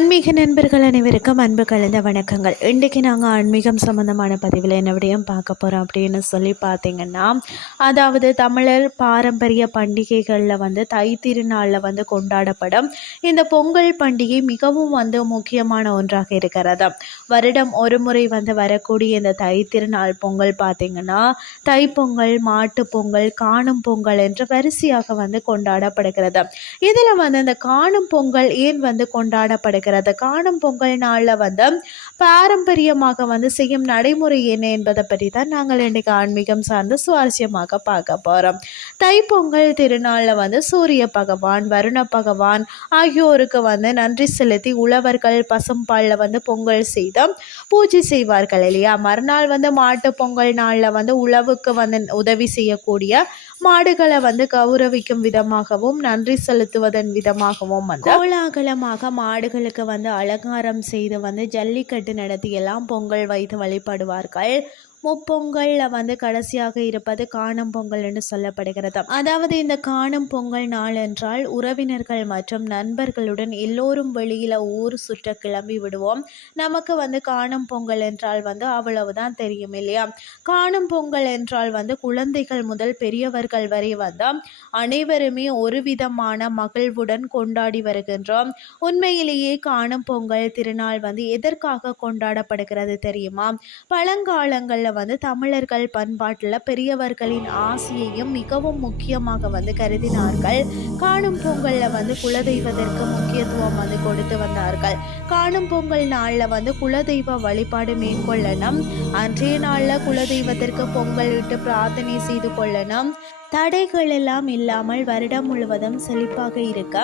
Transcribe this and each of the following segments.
ஆன்மீக நண்பர்கள் அனைவருக்கும் அன்பு கலந்த வணக்கங்கள். இன்றைக்கு நாங்கள் ஆன்மீகம் சம்மந்தமான பதிவில் என்ன பார்க்க போகிறோம் அப்படின்னு சொல்லி பார்த்தீங்கன்னா அதாவது தமிழர் பாரம்பரிய பண்டிகைகளில் வந்து தை திருநாளில் வந்து கொண்டாடப்படும் இந்த பொங்கல் பண்டிகை மிகவும் வந்து முக்கியமான ஒன்றாக இருக்கிறது. வருடம் ஒரு முறை வந்து வரக்கூடிய இந்த தை திருநாள் பொங்கல் பார்த்திங்கன்னா தைப்பொங்கல் மாட்டு பொங்கல் காணும் பொங்கல் என்று வரிசையாக வந்து கொண்டாடப்படுகிறது. இதில் வந்து இந்த காணும் பொங்கல் ஏன் வந்து கொண்டாடப்படுகிறது? இருக்கிறது. காணும் பொங்கல் நாளில் வந்து பாரம்பரியமாக வந்து செய்யும் நடைமுறை என்ன என்பதை பற்றி தான் நாங்கள் இன்றைக்கு ஆன்மீகம் சார்ந்து சுவாரஸ்யமாக பார்க்க போகிறோம் தைப்பொங்கல் திருநாளில் வந்து சூரிய பகவான் வருண பகவான் ஆகியோருக்கு வந்து நன்றி செலுத்தி உழவர்கள் பசும்பாலில் வந்து பொங்கல் செய்து பூஜை செய்வார்கள் இல்லையா? மறுநாள் வந்து மாட்டு பொங்கல் நாளில் வந்து உழவுக்கு வந்து உதவி செய்யக்கூடிய மாடுகளை வந்து கௌரவிக்கும் விதமாகவும் நன்றி செலுத்துவதன் விதமாகவும் வந்து கோலாகலமாக மாடுகளுக்கு வந்து அலங்காரம் செய்து வந்து ஜல்லிக்கட்டு நடத்தி எல்லாம் பொங்கல் வைத்து வழிபடுவார்கள். முப்பொங்கலில் வந்து கடைசியாக இருப்பது காணும் பொங்கல் என்று சொல்லப்படுகிறது. அதாவது இந்த காணும் பொங்கல் நாள் என்றால் உறவினர்கள் மற்றும் நண்பர்களுடன் எல்லோரும் வெளியில் ஊர் சுற்ற கிளம்பி விடுவோம். நமக்கு வந்து காணும் பொங்கல் என்றால் வந்து அவ்வளவுதான் தெரியும் இல்லையா? காணும் பொங்கல் என்றால் வந்து குழந்தைகள் முதல் பெரியவர்கள் வரை வந்து அனைவருமே ஒரு விதமான மகிழ்வுடன் கொண்டாடி வருகின்றோம். உண்மையிலேயே காணும் பொங்கல் திருநாள் வந்து எதற்காக கொண்டாடப்படுகிறது தெரியுமா? பழங்காலங்களில் வந்து தமிழர்கள் பண்பாட்டில் பெரியவர்களின் ஆசையையும் மிகவும் முக்கியமாக வந்து கருதினார்கள். காணும் பொங்கலில் வந்து குலதெய்வத்திற்கு முக்கியத்துவம் வந்து கொடுத்து வந்தார்கள். காணும் பொங்கல் நாளில் வந்து குலதெய்வ வழிபாடு மேற்கொள்ளணும். அன்றைய நாளில் குலதெய்வத்திற்கு பொங்கல் இட்டு பிரார்த்தனை செய்து கொள்ளணும். தடைகள் எல்லாம் இல்லாமல் வருடம் முழுவதும் செழிப்பாக இருக்க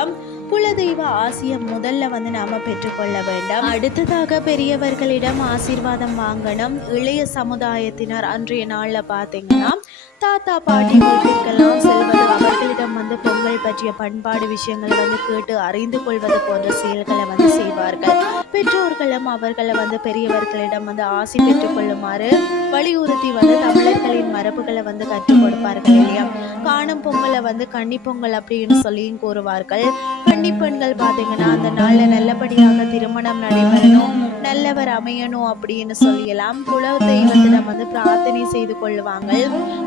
குலதெய்வ ஆசியம் முதல்ல வந்து நாம பெற்றுக்கொள்ள வேண்டும். அடுத்ததாக பெரியவர்களிடம் ஆசீர்வாதம் வாங்கணும். இளைய சமுதாயத்தினர் அன்றைய நாள்ல பாத்தீங்கன்னா தாத்தா பாட்டி வீட்டிற்கெல்லாம் செல்வது அவர்களிடம் வந்து பொங்கல் பற்றிய பண்பாடு விஷயங்களை வந்து கேட்டு அறிந்து கொள்வது போன்ற செயல்களை வந்து செய்வார்கள். பெற்றோர்களும் அவர்களை வந்து பெரியவர்களிடம் வந்து ஆசை பெற்றுக் கொள்ளுமாறு வலியுறுத்தி வந்து தமிழர்களின் மரபுகளை வந்து கற்றுக் கொடுப்பார்கள் இல்லையா? காணும் பொங்கலை வந்து கன்னி பொங்கல் அப்படின்னு சொல்லியும் கூறுவார்கள். கன்னி பெண்கள் பார்த்தீங்கன்னா அந்த நாளில் நல்லபடியாக திருமணம் நடைபெறணும் நல்லவர் அமையணும் அப்படின்னு சொல்லியெல்லாம் குல தெய்வத்திடம் வந்து பிரார்த்தனை செய்து கொள்வாங்க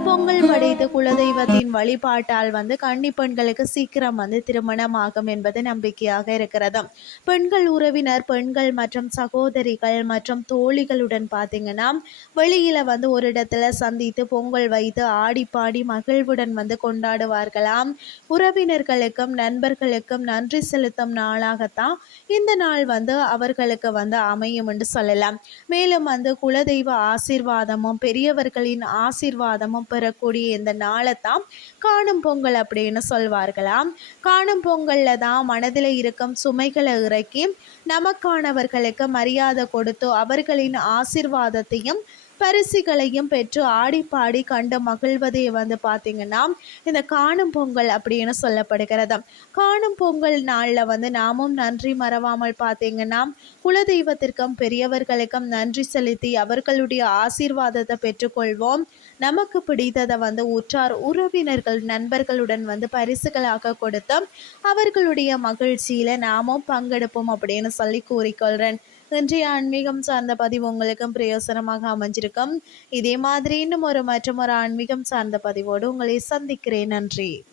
பொங்கல் படைத்து குலதெய்வத்தின் வழிபாட்டால் வந்து கன்னி பெண்களுக்கு சீக்கிரம் வந்து திருமணம் ஆகும் என்பது நம்பிக்கையாக இருக்கிறது பெண்கள் உறவினர் பெண்கள் மற்றும் சகோதரிகள் மற்றும் தோழிகளுடன் பார்த்தீங்கன்னா வெளியில வந்து ஒரு இடத்துல சந்தித்து பொங்கல் வைத்து ஆடி பாடி மகிழ்வுடன் வந்து கொண்டாடுவார்களாம். உறவினர்களுக்கும் நண்பர்களுக்கும் நன்றி செலுத்தும் நாளாகத்தான் இந்த நாள் வந்து அவர்களுக்கு வந்து அமையும் என்று சொல்லலாம். மேலும் வந்து குலதெய்வ ஆசீர்வாதமும் பெரியவர்களின் ஆசீர்வாதமும் வரக்கூடிய இந்த நாளை தான் காணும் பொங்கல் அப்படின்னு சொல்வார்களாம். காணும் பொங்கலில் தான் மனதில் இருக்கும் சுமைகளை இறக்கி நமக்கானவர்களுக்கு மரியாதை கொடுத்து அவர்களின் ஆசிர்வாதத்தையும் பரிசுகளையும் பெற்று ஆடி பாடி கண்டு மகிழ்வதை வந்து பார்த்திங்கன்னா இந்த காணும் பொங்கல் அப்படின்னு சொல்லப்படுகிறது. காணும் பொங்கல் நாளில் வந்து நாமும் நன்றி மறவாமல் பார்த்தீங்கன்னா குலதெய்வத்திற்கும் பெரியவர்களுக்கும் நன்றி செலுத்தி அவர்களுடைய ஆசீர்வாதத்தை பெற்றுக்கொள்வோம். நமக்கு பிடித்ததை வந்து உற்றார் உறவினர்கள் நண்பர்களுடன் வந்து பரிசுகளாக கொடுத்து அவர்களுடைய மகிழ்ச்சியில் நாமும் பங்கெடுப்போம் அப்படின்னு சொல்லி கூறிக்கொள்கிறேன் இன்றைய ஆன்மீகம் சார்ந்த பதிவு உங்களுக்கும் பிரயோசனமாக அமைஞ்சிருக்கும். இதே மாதிரி இன்னும் ஒரு மற்றும் ஒரு ஆன்மீகம் சார்ந்த பதிவோடு உங்களை சந்திக்கிறேன். நன்றி.